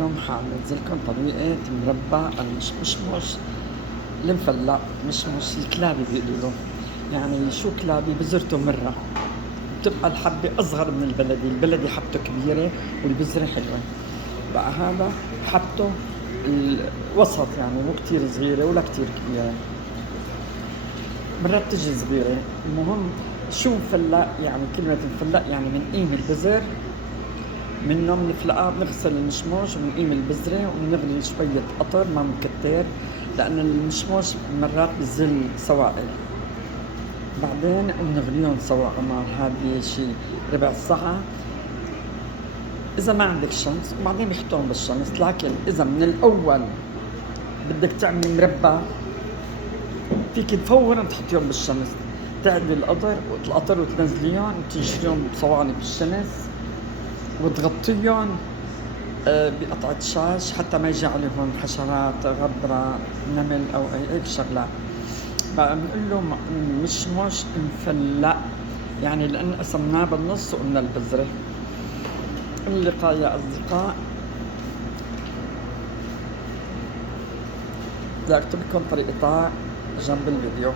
اليوم حنزلكم طريقة مربى المشمش المفلق، مشمش الكلابي بيقولوا له. يعني شو كلابي؟ بذرته مرة بتبقى الحبة أصغر من البلدي حبته كبيرة والبذرة حلوة. بقى هذا حبته الوسط، يعني مو كتير صغيرة ولا كتير كبيرة، مرات تجي صغيرة. المهم شو مفلق؟ يعني كلمة مفلق يعني بنقيم البذر منه، بنفلقها، بنغسل المشمش وبنقيم البذرة وبنغلي شوية قطر ما مكتر، لأن المشمش مرات بزل سوائل. بعدين بنغليهم سوا على النار، هذه شي ربع ساعة إذا ما عندك شمس، وبعدين بيحطوهم بالشمس. لكن إذا من الأول بدك تعمل مربى فيك فورا تحطيهم بالشمس، تعدي القطر وتنزليهم وتنشريهم بصواني بالشمس وتغطيهم بقطعة شاش حتى ما يجي عليهم حشرات، غبرة، نمل أو أي شغلات. بقى بنقول له مشمش مفلق، يعني لأن قسمناه بالنص وقلنا البذرة. اللقاء يا أصدقاء، بدي أكتب لكم طريقتها جنب الفيديو.